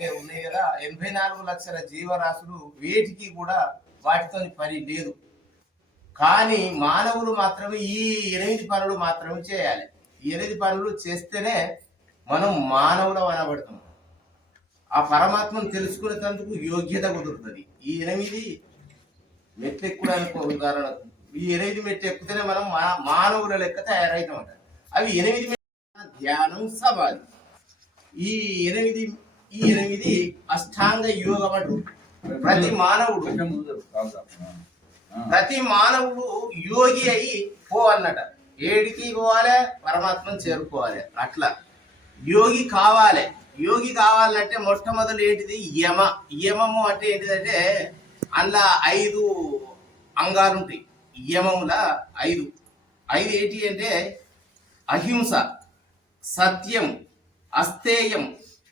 ఏవైతే ఉన్నాయి కదా 84 లక్షల జీవరాశులు వేటికి కూడా వాటితో పని లేదు. కానీ మానవులు మాత్రమే ఈ 8 పనులు మాత్రమే చేయాలి. ఈ 8 పనులు చేస్తేనే మనం మానవులం అనబడతాం. ఆ పరమాత్మను తెలుసుకునేందుకు యోగ్యత కుదురుతుంది. ఈ 8 మెట్లు ఎక్కువడానికి ఉదాహరణకు ఈ 8 మెట్లు ఎక్కుతేనే మనం మానవుల లెక్క తయారైతామంట. అవి 8 ధ్యానం, సమాధి. ఈ 8 అష్టాంగ యోగం అంటూ ప్రతి మానవుడు యోగి అయి పోవన్నట. ఏడికి పోవాలి? పరమాత్మను చేరుకోవాలి. అట్లా యోగి కావాలి. యోగి కావాలంటే మొట్టమొదటి ఏంటిది? యమము అంటే ఏంటిదంటే అందులో 5 అంగాలు ఉంటాయి. యమముల 5 ఏంటి అంటే అహింస, సత్యం, అస్థేయం,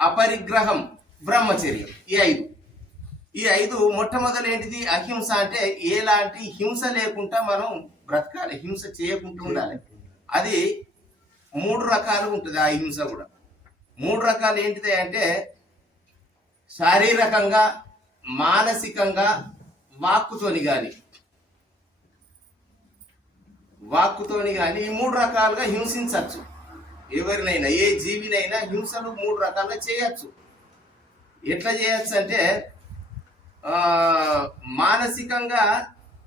అపరిగ్రహం, బ్రహ్మచర్యం. ఈ 5 మొట్టమొదటి ఏంటిది? అహింస అంటే ఎలాంటి హింస లేకుండా మనం బ్రతకాలి, హింస చేయకుండా ఉండాలి. అది 3 రకాలు ఉంటుంది. ఆ హింస కూడా 3 రకాలు ఏంటిది అంటే శారీరకంగా, మానసికంగా, వాక్కుతోని కానీ ఈ 3 రకాలుగా హింసించవచ్చు. ఎవరినైనా, ఏ జీవినైనా హింసలు 3 రకాలుగా చేయొచ్చు. ఎట్లా చేయొచ్చు అంటే మానసికంగా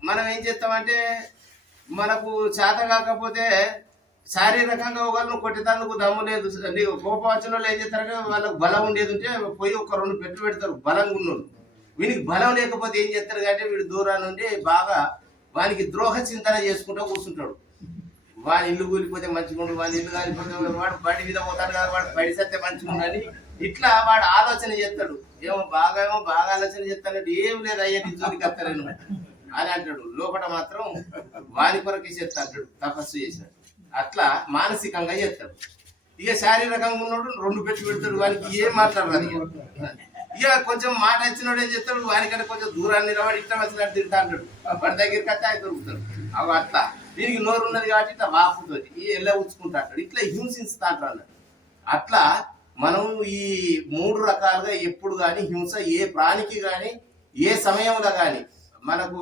మనం ఏం చేస్తామంటే మనకు చేత కాకపోతే శారీరకంగా ఒకరిని కొట్టేందుకు దమ్ము లేదు, నీకు కోపం వచ్చిన వాళ్ళు ఏం చేస్తారంటే వాళ్ళకు బలం ఉండేది ఉంటే పోయి 1-2 పెట్టు పెడతారు బలంగా ఉన్నోళ్ళు. వీనికి బలం లేకపోతే ఏం చేస్తారు అంటే వీడు దూరం నుండి బాగా వానికి ద్రోహ చింతన చేసుకుంటూ కూర్చుంటాడు. వాడి ఇల్లు కూలిపోతే మంచిగా ఉండు, వాడి ఇల్లు కాలిపోతే వాడు బడి మీద పోతాడు కదా, వాడు బడి సత్తే మంచిగా ఉండని ఇట్లా వాడు ఆలోచన చేస్తాడు. ఏమో బాగా ఆలోచన చేస్తానంటే ఏం లేదు అయ్యా నీ జోలికి వస్తాను అని అంటాడు. లోపల మాత్రం వాని కొరకే చేస్తా అంటాడు, తపస్సు చేసినాడు. అట్లా మానసికంగా చేస్తాడు. ఇక శారీరకంగా ఉన్నాడు 2 పెట్టు పెడతాడు, వానికి ఏం మాట్లాడరాదు. ఇక కొంచెం మాట వచ్చినోడు ఏం చేస్తాడు, వానికంటే కొంచెం దూరాన్ని నిలబడి ఇష్టం వచ్చినట్టు తింటా అంటాడు. వాడి దగ్గరికి వస్తే ఆయన దొరుకుతాడు. అవి అట్లా దీనికి నోరు ఉన్నది కాబట్టి ఇట్లా వాపుతుంది, ఎలా ఉంచుకుంటా అంటాడు. ఇట్లా హింసిస్తా అంటాడు అన్నాడు. అట్లా మనం ఈ 3 రకాలుగా ఎప్పుడు కానీ హింస ఏ ప్రాణికి కానీ ఏ సమయంలో కానీ మనకు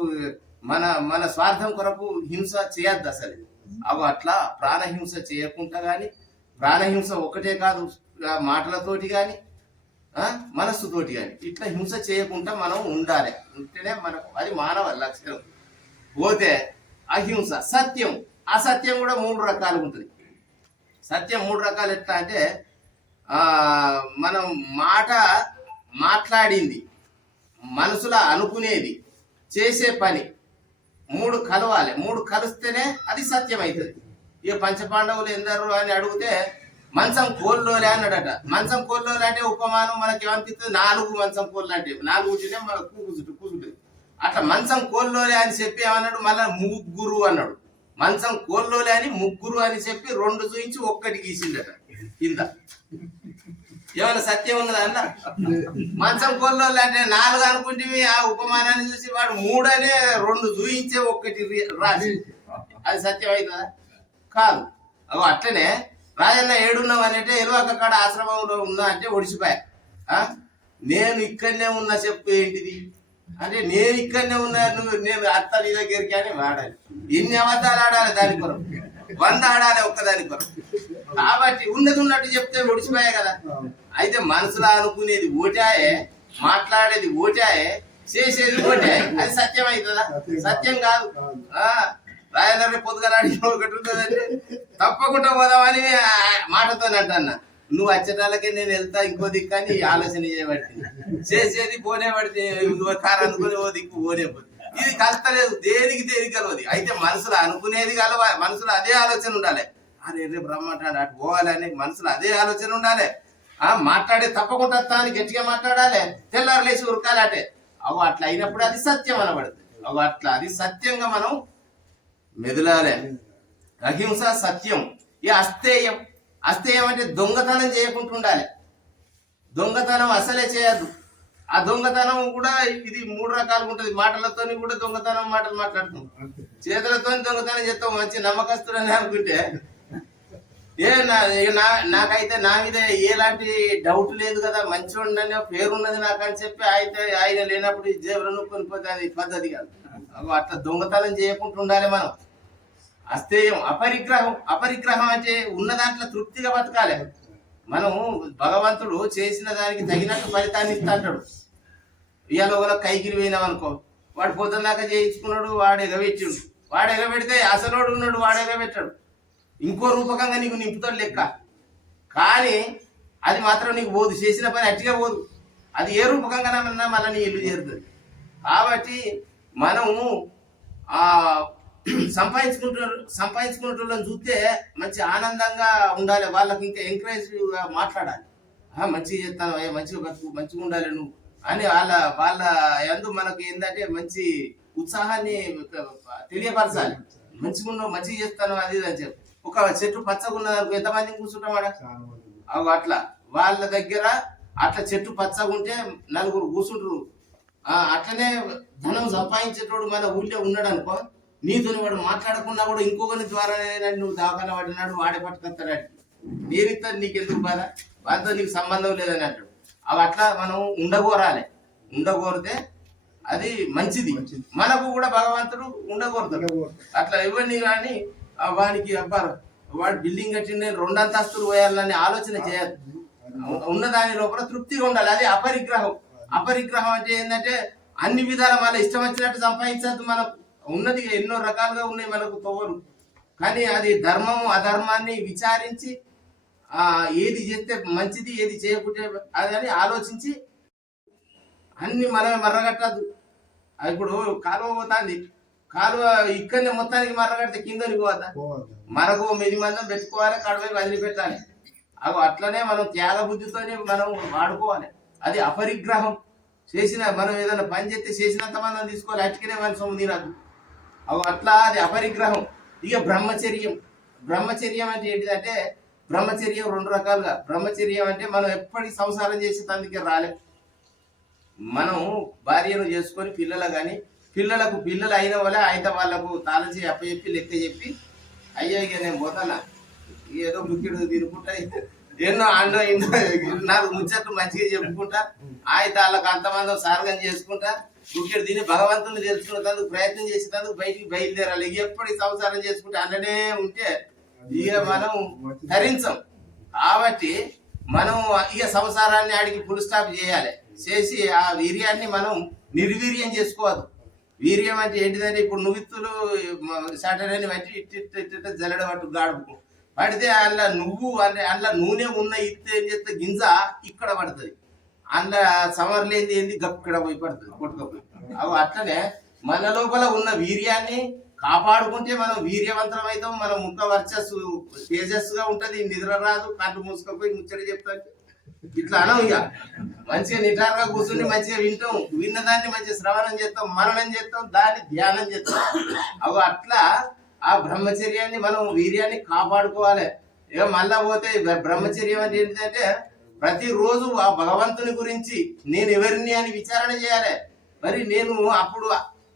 మన స్వార్థం కొరకు హింస చేయద్దు అసలు. అవి అట్లా ప్రాణహింస చేయకుండా కానీ, ప్రాణహింస ఒకటే కాదు మాటలతోటి కానీ మనస్సుతోటి కానీ ఇట్లా హింస చేయకుండా మనం ఉండాలి. ఉంటేనే మనకు అది మానవ లక్షణం. పోతే అహింస, సత్యం. అసత్యం కూడా 3 రకాలు ఉంటుంది. సత్యం 3 రకాలు ఎట్లా అంటే మనం మాట్లాడింది, మనసులో అనుకునేది, చేసే పని 3 కలవాలి. 3 కలిస్తేనే అది సత్యం అవుతుంది. ఇక పంచపాండవులు ఎందరు అని అడిగితే మంచం కోల్లోలే అన్నాడట. మంచం కోల్లోలే అంటే ఉపమానం మనకి ఏమనిపిస్తుంది? 4 మంచం కోళ్ళు అంటే 4 ఉంటేనే మనకు కూర్చుంటుంది. అట్లా మంచం కోల్లోలే అని చెప్పి ఏమన్నాడు? మళ్ళీ 3 అన్నాడు. మంచం కోల్లోలే అని 3 అని చెప్పి 2 చూయించి 1 గీసిండట కింద. ఏమైనా సత్యం ఉన్నదా అన్న? మంచం కోల్లోలే అంటే 4 అనుకుంటే ఆ ఉపమానాన్ని చూసి వాడు 3 అనే 2 చూయించే 1 రాసి అది సత్యం అవుతుందా? కాదు. అట్లనే రాజన్న ఏడున్నావు అనేటే ఎలువక కాడ ఆశ్రమంలో ఉన్నా అంటే ఒడిసిపోయా. నేను ఇక్కడనే ఉన్నా చెప్పు ఏంటిది అంటే నేను ఇక్కడనే ఉన్నా, నేను అత్త నీ దగ్గరికి అని వాడాలి. ఎన్ని అబద్ధాలు ఆడాలి దాని కొరకు? 100 ఆడాలి ఒక్కదాని కొరకు. కాబట్టి ఉన్నది ఉన్నట్టు చెప్తే ఒడిసిపోయా కదా. అయితే మనసులో అనుకునేది ఓటాయే, మాట్లాడేది ఓటాయే, చేసేది ఓటాయే. అది సత్యం అవుతుందా? సత్యం కాదు. రాజేంద్ర పొద్దుగలాడి ఒకటి ఉంటుందంటే తప్పకుండా పోదామని మాటతో అంటన్నా. నువ్వు వచ్చేటాలకే నేను వెళ్తా ఇంకో దిక్కు అని ఆలోచన చేయబట్టి చేసేది పోనే పడితే నువ్వు కారు అనుకుని ఓ దిక్కు పోనే పోతుంది. ఇది కలతలేదు, దేనికి కలవది. అయితే మనసులో అనుకునేది కలవాలి, మనసులో అదే ఆలోచన ఉండాలి. అరే రేపు రమ్మంటాడు అటు పోవాలని మనసులో అదే ఆలోచన ఉండాలి. మాట్లాడే తప్పకుండా అని గట్టిగా మాట్లాడాలి, తెల్లారు లేచి ఉరకాలి. అంటే అట్లా అయినప్పుడు అది సత్యం అనబడుతుంది. అట్లా అది సత్యంగా మనం మెదలాలి. అహింస, సత్యం. ఈ అస్థేయం అంటే దొంగతనం చేయకుండా ఉండాలి. దొంగతనం అసలే చేయద్దు. ఆ దొంగతనం కూడా ఇది 3 రకాలుగా ఉంటుంది. మాటలతో కూడా దొంగతనం మాటలు మాట్లాడుతాం, చేతులతో దొంగతనం చేస్తాం. మంచి నమ్మకస్తులని అనుకుంటే నాకైతే నా మీద ఎలాంటి డౌట్ లేదు కదా, మంచివాడిని పేరున్నది నాకు అని చెప్పి అయితే ఆయన లేనప్పుడు జేబులు నొక్కొని పోతే అది పద్ధతి కాదు. అట్లా దొంగతనం చేయకుండా ఉండాలి మనం. అస్థేయం అపరిగ్రహం అంటే ఉన్న దాంట్లో తృప్తిగా బతకాలి. మనం భగవంతుడు చేసిన దానికి తగినట్టు ఫలితాన్ని ఇస్తాడు. ఇవాళ ఒకళ్ళ కైకిరి పోయినాం అనుకో, వాడు పొద్దున్నాక చేయించుకున్నాడు, వాడు ఎగబెట్టిండు. వాడు ఎగబెడితే అసలోడు ఉన్నాడు, వాడు ఎగబెట్టాడు. ఇంకో రూపకంగా నీకు నింపుతాడు లెక్క. కానీ అది మాత్రం నీకు పోదు, చేసిన పని అట్టిగా పోదు. అది ఏ రూపకంగా మళ్ళీ నీ ఇల్లు చేరుతుంది. కాబట్టి మనము సంపాదించుకుంటున్న చూస్తే మంచి ఆనందంగా ఉండాలి. వాళ్ళకి ఇంకా ఎంకరేజ్గా మాట్లాడాలి. మంచిగా చేస్తాను, మంచిగా బతుకు, మంచిగా ఉండాలి నువ్వు అని వాళ్ళ యందు మనకు ఏంటంటే మంచి ఉత్సాహాన్ని తెలియపరచాలి. మంచిగా ఉన్నావు, మంచిగా చేస్తాను అది అని చెప్పి. ఒక చెట్టు పచ్చగా ఉన్నదానికి ఎంతమంది కూర్చుంటామాడ? అట్లా వాళ్ళ దగ్గర అట్లా చెట్టు పచ్చగా ఉంటే నలుగురు కూర్చుంటారు. అట్లనే ధనం సంపాదించేటోడు మన ఊళ్ళో ఉన్నాడు అనుకో, నీతో వాడు మాట్లాడకుండా కూడా ఇంకొకరి ద్వారానే నువ్వు దాఖలా పడినాడు, వాడే పట్టుకొస్తాడు. నేనిస్తాను, నీకెందుకు బాధ, వాటితో నీకు సంబంధం లేదని అంటాడు. అవి అట్లా మనం ఉండగోరితే అది మంచిది. మనకు కూడా భగవంతుడు ఉండగోరుతాడు. అట్లా ఇవన్నీ కానీ వానికి అబ్బారు వాడు బిల్డింగ్ కట్టి నేను 2 అంతస్తులు పోయాలని ఆలోచన చేయదు. ఉన్న దాని లోపల తృప్తిగా ఉండాలి. అది అపరిగ్రహం అంటే ఏంటంటే అన్ని విధాల మన ఇష్టం వచ్చినట్టు సంపాదించద్దు. మనకు ఉన్నది ఎన్నో రకాలుగా ఉన్నాయి మనకు తోవలు. కానీ అది ధర్మము అధర్మాన్ని విచారించి ఏది చేస్తే మంచిది, ఏది చేయకుంటే అదని ఆలోచించి అన్ని మనమే మర్రగట్టద్దు. ఇప్పుడు కాలువ పోతుంది, కాలువ ఇక్కడనే మొత్తానికి మర్రగడితే కిందకి పోతా, మనకు మినిమందం పెట్టుకోవాలి, కడవై వదిలిపెట్టాలి. అట్లనే మనం త్యాగ బుద్ధితోనే మనం వాడుకోవాలి. అది అపరిగ్రహం. మనం ఏదైనా పని చేస్తే చేసినంత మనం తీసుకోవాలి, అట్టుకనే మన సొమ్ము తినదు. అట్లా అది అపరిగ్రహం. ఇక బ్రహ్మచర్యం అంటే ఏంటిదంటే, బ్రహ్మచర్యం 2 రకాలుగా. బ్రహ్మచర్యం అంటే మనం ఎప్పటికీ సంసారం చేసేందుకే రాలే. మనం భార్యను చేసుకొని పిల్లలకు పిల్లలు అయిన వాళ్ళే అయితే వాళ్ళకు తాళం చేయి అప్పచెప్పి లెక్క చెప్పి, అయ్యో ఇక నేను పోతానా, ఏదో బుక్కిడు తిరుగుకుంటా, ఎన్నో అన్నో ఎన్నో 4 ముచ్చట్లు మంచిగా చెప్పుకుంటా, అయితే వాళ్ళకు అంతమంది సార్గం చేసుకుంటా బుక్కిడు తిని భగవంతుని తెలుసుకునేందుకు ప్రయత్నం చేసేందుకు బయటికి బయలుదేరాలి. ఎప్పటికి సంసారం చేసుకుంటే అన్ననే ఉంటే ఇక మనం ధరించం. కాబట్టి మనం ఇక సంసారాన్ని ఆడికి ఫుల్ స్టాప్ చేయాలి. చేసి ఆ వీర్యాన్ని మనం నిర్వీర్యం చేసుకోవద్దు. వీర్యం అంటే ఏంటిదంటే, ఇప్పుడు నువ్విత్తులు సాటర్డేని బట్టి ఇట్ట జల్లడ పట్టు గాడుపు పడితే అందులో నూనె ఉన్న ఇత్తు ఏం చేస్తే గింజ ఇక్కడ పడుతుంది, అందులో సమర్లేంది ఏంది గక్కడ పోయి పడుతుంది, కొట్టుకపోయి. అట్లనే మన లోపల ఉన్న వీర్యాన్ని కాపాడుకుంటే మనం వీర్యవంతం అవుతాం. మన ముఖ వర్చస్సు తేజస్సుగా ఉంటది, నిద్ర రాదు, కంటు మూసుకపోయి ముచ్చడి చెప్తాను. ఇట్లా అనం. ఇక మంచిగా నిటారుగా కూర్చుని మంచిగా వింటాం, విన్నదాన్ని మంచిగా శ్రవణం చేస్తాం, మననం చేస్తాం, దాన్ని ధ్యానం చేస్తాం. అట్లా ఆ బ్రహ్మచర్యాన్ని మనం వీర్యాన్ని కాపాడుకోవాలి. ఇక మళ్ళా పోతే బ్రహ్మచర్యం అంటే ఏంటంటే, ప్రతిరోజు ఆ భగవంతుని గురించి నేను ఎవరిని అని విచారణ చేయాలి. మరి నేను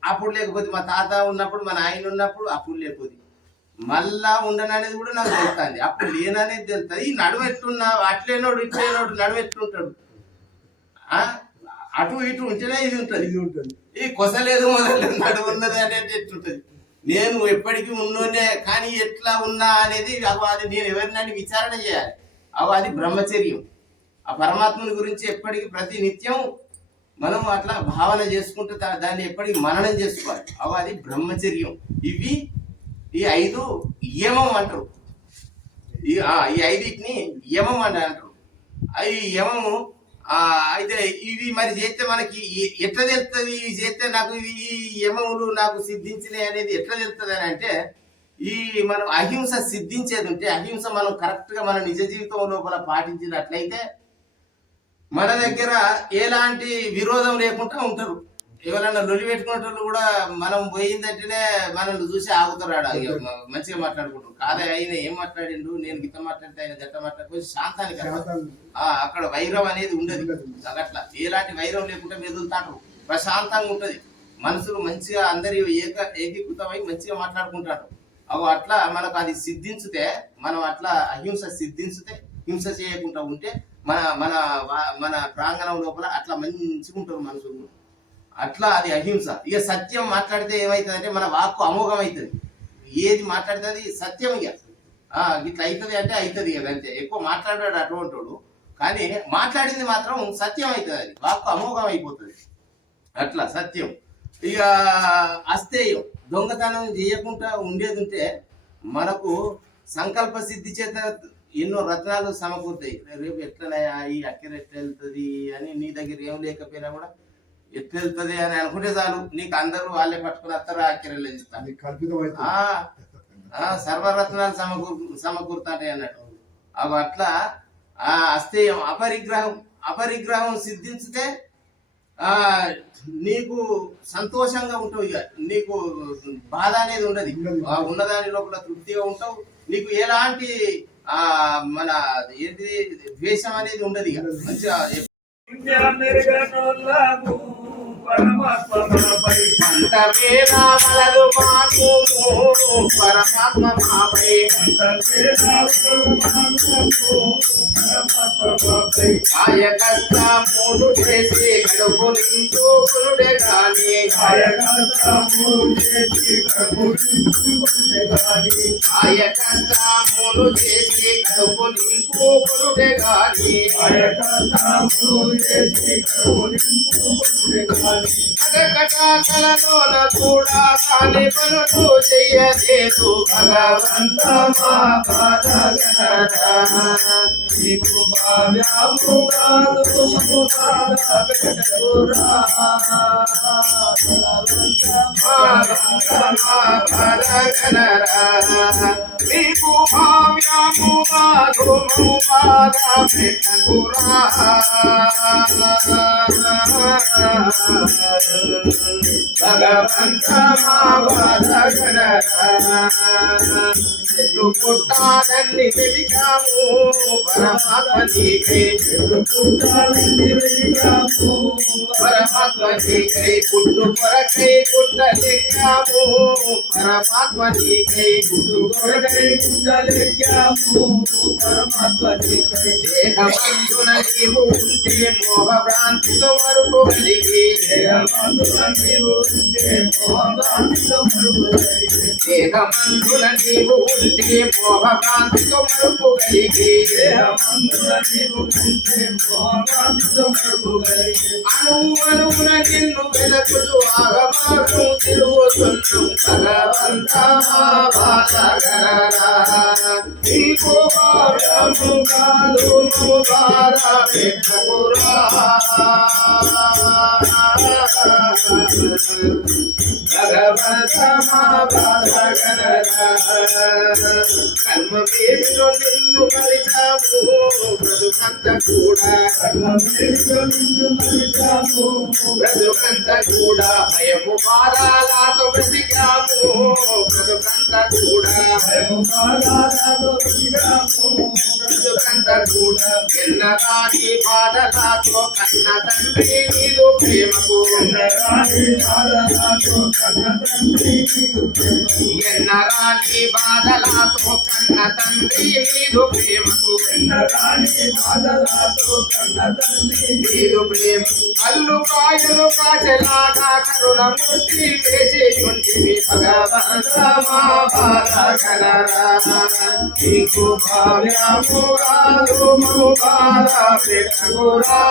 అప్పుడు లేకపోతే మా తాత ఉన్నప్పుడు, మా నాయన ఉన్నప్పుడు అప్పుడు లేకపోతే మళ్ళా ఉండననేది కూడా నాకు తెలుస్తుంది. అప్పుడు లేననేది తెలుస్తుంది. ఈ నడువెట్టున్నా అట్లేనోడు ఇట్లేనోడు నడువెట్టుంటాడు, అటు ఇటు ఉంటేనే ఇది ఉంటుంది. ఈ కొసలేదు మొదలు నడువు ఉన్నది అనేది ఎట్టుంటది. నేను ఎప్పటికీ ఉన్నోనే కానీ ఎట్లా ఉన్నా అనేది అది నేను ఎవరినని విచారణ చేయాలి. అది బ్రహ్మచర్యం. ఆ పరమాత్మని గురించి ఎప్పటికీ ప్రతి నిత్యం మనం అట్లా భావన చేసుకుంటూ దాన్ని ఎప్పటికీ మననం చేసుకోవాలి. అది బ్రహ్మచర్యం. ఈ 5 యమం అంటారు. ఈ 5టిని యమం అని అంటారు. ఈ యమము అయితే ఇవి మరి చేస్తే మనకి ఎట్లా తెలుస్తుంది, ఇవి చేస్తే నాకు ఈ యమములు నాకు సిద్ధించినాయి అనేది ఎట్లా తెలుస్తుంది అని అంటే, మనం అహింస సిద్ధించేది ఉంటే, అహింస మనం కరెక్ట్ గా మన నిజ జీవితం లోపల పాటించినట్లయితే మన దగ్గర ఎలాంటి విరోధం లేకుండా ఉంటారు. ఎవరైనా లొలి పెట్టుకున్నట్టు కూడా మనం పోయిందంటేనే మనల్ని చూసి ఆగుతారు. మంచిగా మాట్లాడుకుంటారు. కాదే ఆయన ఏం మాట్లాడిండు, నేను గిట్ట మాట్లాడితే ఆయన గట్ట మాట్లాడుకో శాంతానికి అక్కడ వైరం అనేది ఉండదు. అట్లా ఎలాంటి వైరం లేకుండా మెదులుతాడు, ప్రశాంతంగా ఉంటది. మనసులు మంచిగా అందరి ఏకీకృతమై మంచిగా మాట్లాడుకుంటాడు. అట్లా మనకు అది సిద్ధించితే మనం అట్లా అహింస సిద్ధించితే హింస చేయకుండా ఉంటే మన మన మన ప్రాంగణం లోపల అట్లా మంచిగా ఉంటారు మనుషులు. అట్లా అది అహింస. ఇక సత్యం మాట్లాడితే ఏమవుతుంది అంటే మన వాక్కు అమోఘం అవుతుంది. ఏది మాట్లాడితే అది సత్యం. ఇక ఇట్లా అవుతుంది అంటే అవుతుంది కదా, అంతే. ఎక్కువ మాట్లాడాడు అటువంటి వాడు, కానీ మాట్లాడింది మాత్రం సత్యం అవుతుంది. అది వాక్కు అమోఘం అయిపోతుంది. అట్లా సత్యం. ఇక అస్తేయం, దొంగతనం చేయకుండా ఉండేది ఉంటే మనకు సంకల్ప సిద్ధి చేత ఎన్నో రత్నాలు సమకూరుతాయి. రేపు ఎట్లనయా ఈ అక్కర ఎట్లా వెళ్తుంది అని నీ దగ్గర ఏం లేకపోయినా కూడా ఎట్లా వెళ్తుంది అని అనుకుంటే చాలు, నీకు అందరూ వాళ్ళే పట్టుకుని వస్తారు, అక్కరలే ఇస్తారు. సర్వరత్నాలు సమకూరుతాయి అన్నట్టు. అవి అట్లా అస్తేయం. అపరిగ్రహం సిద్ధించితే నీకు సంతోషంగా ఉంటావు. ఇక నీకు బాధ అనేది ఉండదు. ఉన్నదాని లోపల తృప్తిగా ఉంటావు. నీకు ఎలాంటి మన ఏంటి ద్వేషం అనేది ఉండదు. ఇక మంచిగా పరమాత్మ మాపై కాయ కష్టములు చేసి కడుపు నింపుకునుడే గాని కాయ కష్టములు చేసి కడుపు నింపుకునుడే గాని కటకటకలలోన కూడా కాని పనులు చెయ్యలేదు భగవంత మా పాదగనరా. నీకు భావ్యము కాదు పెట్టకురా నీకు భావ్యము కాదు పెట్టకురా. భగవంత మా బాధగనరా. చెట్టు పుట్టాలన్నీ వెలిగాము పరమాత్మ నీకై. పరమాత్మ నీకై పుట్టు కొరకై గుడ్డలెక్కాము పరమాత్మ నీకై. గుడ్డు కొరకై గుడ్డలెక్కాము పరమాత్మ నీకై. దేహమందున నీవు ఉంటే మోహ భ్రాంతితో మరుపు కలిగి. దేహమందున నీవు ఉంటే మోహ భ్రాంతితో మరుపు కలిగి. దేహమందున నీవు ఉంటే మోహ భ్రాంతితో మరుపు కలిగి. దేహమందున నీవు ఉంటే మోహ భ్రాంతితో మరుపు కలిగి. అణువు అణువున నిన్ను వెలకులు ఆగమాను తిరుగుతున్నాం భగవంత మా బాధగనరా. నీకు భావ్యము కాదు బాధ పెట్టకురా. భగవంత మా బాధగనరా. కర్మమేమిలో నిన్ను మరిచాము బ్రతుకంత కూడా. కర్మమేమిలో నిన్ను మరిచాము బ్రతుకంత కూడా. భయము బాధాలతో బ్రతికాము బ్రతుకంత కూడా. భయము బాధాలతో బ్రతికాము బ్రతుకంత కూడా. ఎన్నరాని బాధలతో కన్న తండ్రి నీదు ప్రేమకు. ఎన్నరాని బాధలతో కన్న తండ్రి నీదు ప్రేమకు. ఎన్నరాని బాధలతో కన్న తండ్రి నీదు ప్రేమకు. ఎన్నరాని బాధలతో కన్న తండ్రి నీదు ప్రేమకు. అల్లు కాయలు కాచలాగా కరుణమూర్తి వేసి ఉంటివి భగవంత మా బాధగనరా. నీకు భావ్యము కాదు బాధ పెట్టకురా.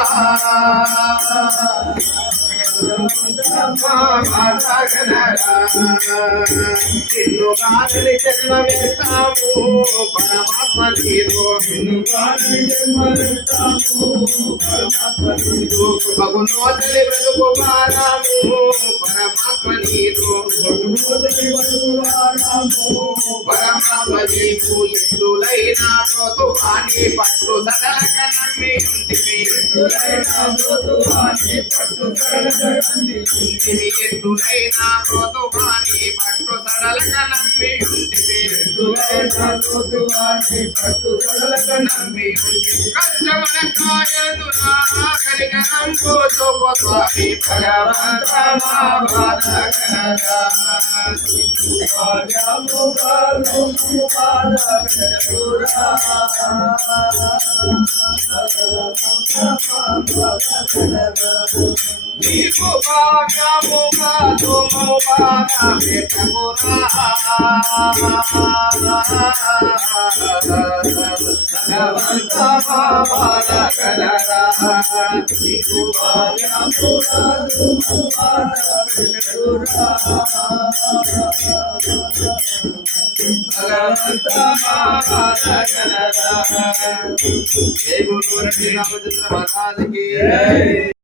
నిన్ను కాదని జన్మమెత్తాము పరమాత్మ నీరు. నిన్ను కాదని జన్మమెత్తాము పరమాత్మ నీరు. కృపకు నోచలి బ్రతుకు మారాము పరమాత్మ నీరు. పరమాత్మ నీకు ఎట్లులైనా బ్రతువాని పట్టు సడలక నమ్మి ఉంటివి. ఎట్లులైనా బ్రతువాని పట్టు సడలక ఇంటివి ఎట్టులైనా మృదువాని పట్టు సడలక నమ్మి ఉంటివి కష్టమన కాయదునా కరిగనంబు చూపస్వామి భగవంత మా బాధకరదా నీకు భాగ్యముగా తుము బాధ పెట్టకురా భగవంత మా బాధకరదా నీకు భాగ్యముగా తుము బాధ పెట్టకురా భగవంత మా బాధకరదా జై గురు రామచంద్ర మహారాజ్ की